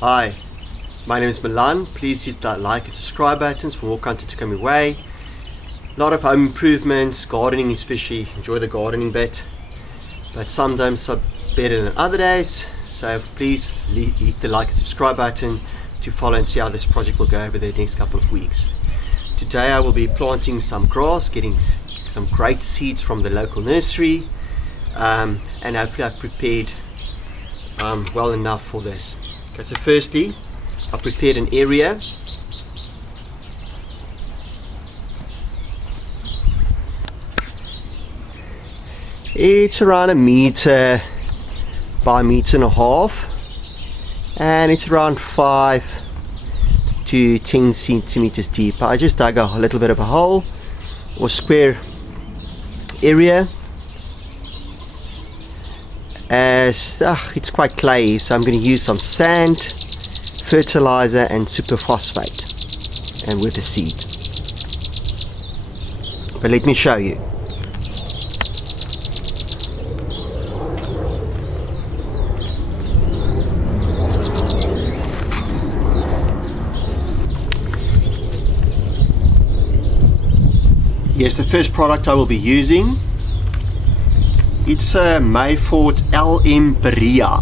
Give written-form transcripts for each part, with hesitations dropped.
Hi, my name is Milan. Please hit that like and subscribe buttons for more content to come your way. A lot of home improvements, gardening especially, enjoy the gardening bit, but sometimes are better than other days, so please hit the like and subscribe button to follow and see how this project will go over the next couple of weeks. Today I will be planting some grass, getting some great seeds from the local nursery, and hopefully I've prepared well enough for this. Okay, so firstly, I've prepared an area. It's around 1 meter by 1.5 meters, and it's around 5 to 10 centimeters deep. I just dug a little bit of a hole or square area, as it's quite clayey, so I'm going to use some sand, fertilizer and super phosphate, and with the seed. But let me show you. Yes, the first product I will be using, it's a Mayfort LM Berea.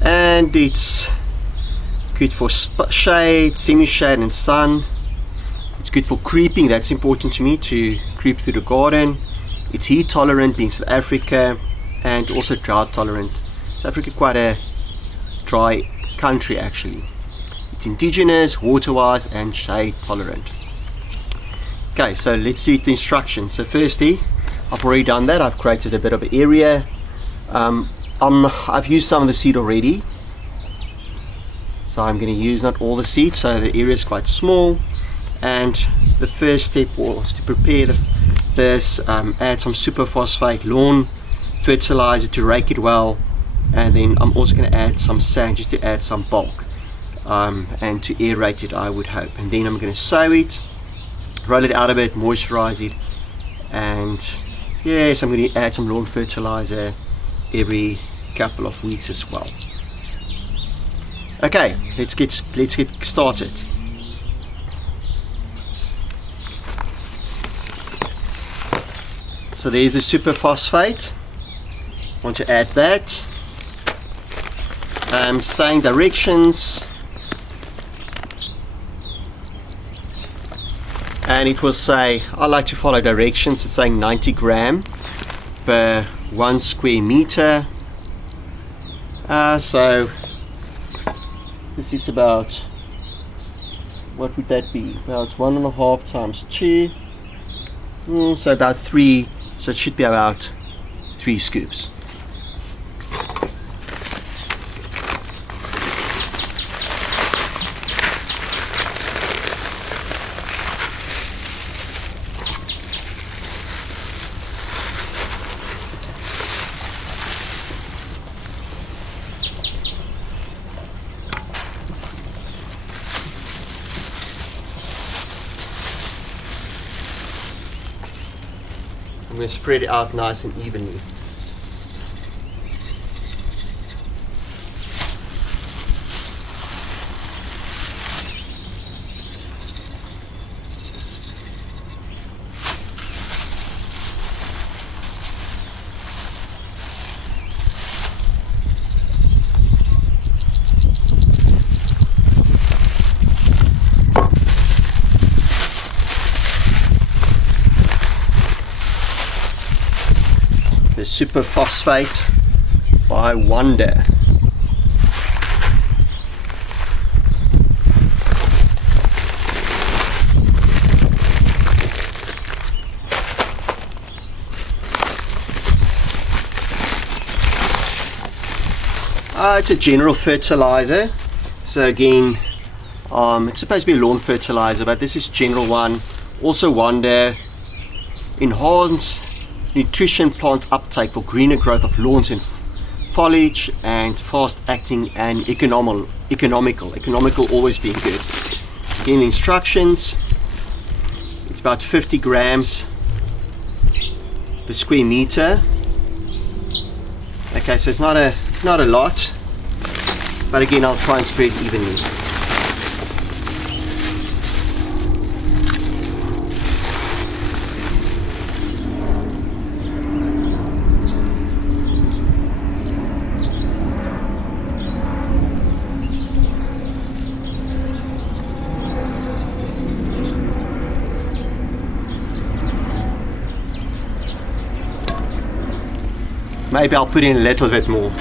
And it's good for shade, semi-shade and sun. It's good for creeping, that's important to me, to creep through the garden. It's heat tolerant, being South Africa, and also drought tolerant. South Africa quite a dry country actually. It's indigenous, water-wise and shade tolerant. Okay, so let's read the instructions. So firstly, I've already done that. I've created a bit of an area. I've used some of the seed already, so I'm going to use not all the seed, so the area is quite small. And the first step was to prepare this, add some super phosphate lawn fertilizer to rake it well, and then I'm also going to add some sand just to add some bulk, and to aerate it, I would hope. And then I'm going to sow it, roll it out a bit, moisturize it, and yes, I'm going to add some lawn fertilizer every couple of weeks as well. Okay, let's get started. So there's the super phosphate. I want to add that. Saying directions, and it will say, I like to follow directions. It's saying 90 gram per 1 square meter. So this is about, what would that be? About 1.5 times 2. So about 3. So it should be about 3 scoops. I'm going to spread it out nice and evenly. The super phosphate by Wonder. It's a general fertilizer, so again, it's supposed to be a lawn fertilizer, but this is general one. Also Wonder, enhance nutrition plant uptake for greener growth of lawns and foliage, and fast acting and economical always being good. Again, the instructions, it's about 50 grams per square meter. Okay, so it's not a lot, but again I'll try and spread evenly. Maybe I'll put in a little bit more.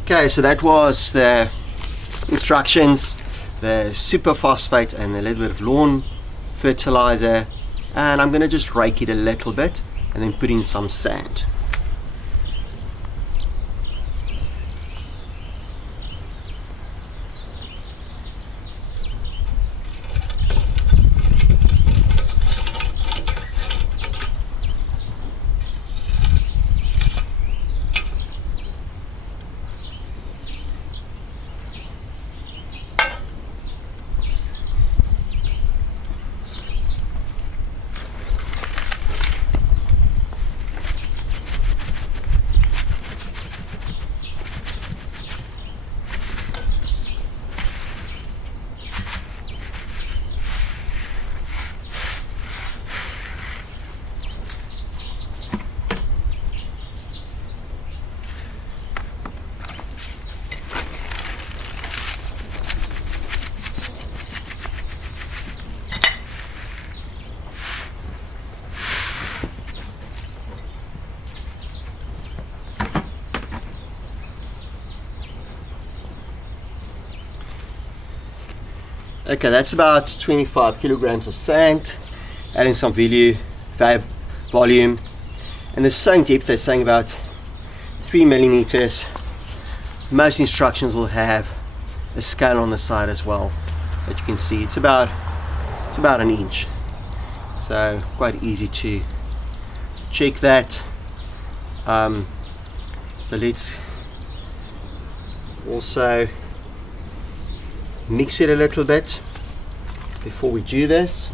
Okay, so that was the instructions, the super phosphate and a little bit of lawn fertilizer, and I'm going to just rake it a little bit and then put in some sand. Okay, that's about 25 kilograms of sand, adding some volume, and the sowing depth they're saying about 3 millimeters. Most instructions will have a scale on the side as well that you can see. It's about an inch, so quite easy to check that. So let's also mix it a little bit before we do this.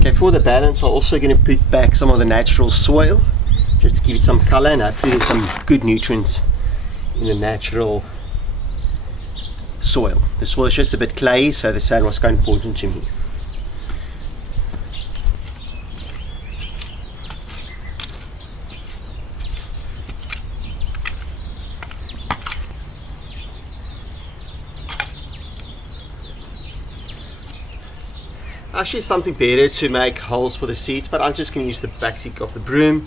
Okay, for the balance, I'm also going to put back some of the natural soil just to give it some color, and I put in some good nutrients in the natural soil. The soil is just a bit clayey, so the sand was quite important to me. Actually something better to make holes for the seeds, but I'm just going to use the back seat of the broom,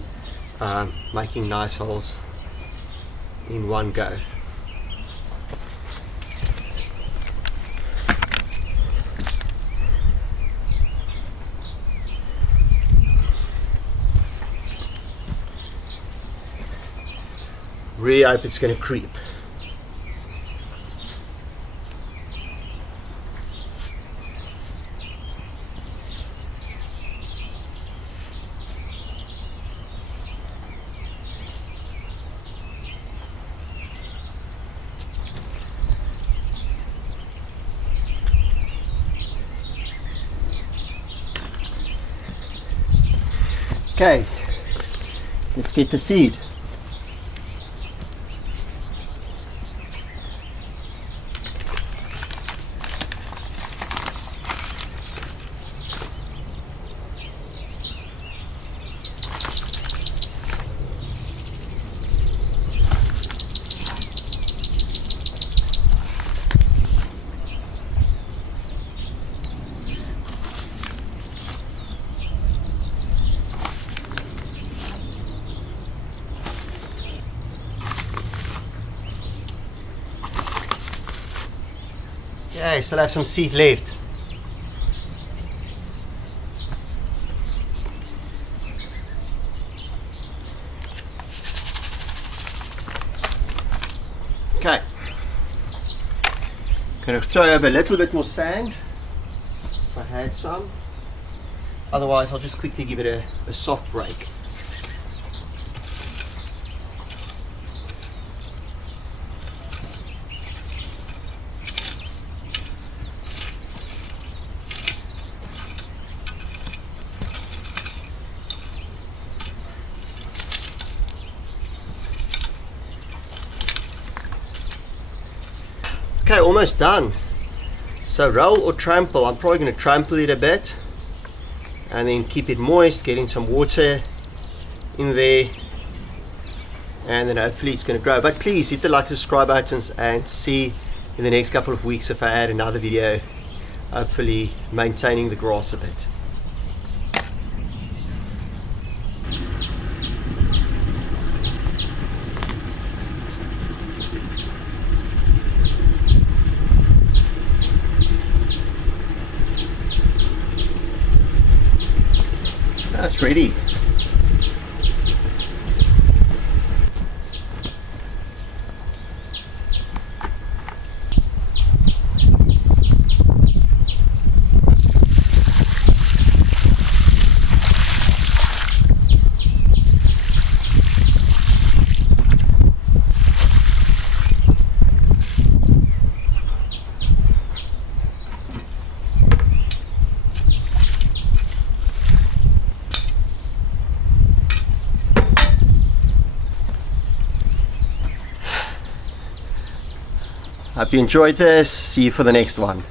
making nice holes in one go. Really hope it's going to creep. Okay, let's get the seed. Okay, still have some seed left. Okay, going to throw over a little bit more sand if I had some. Otherwise, I'll just quickly give it a soft break. Okay, almost done. So roll or trample. I'm probably going to trample it a bit and then keep it moist, getting some water in there, and then hopefully it's going to grow. But please hit the like, subscribe buttons, and see in the next couple of weeks if I add another video, hopefully maintaining the grass a bit. That's ready. Hope you enjoyed this. See you for the next one.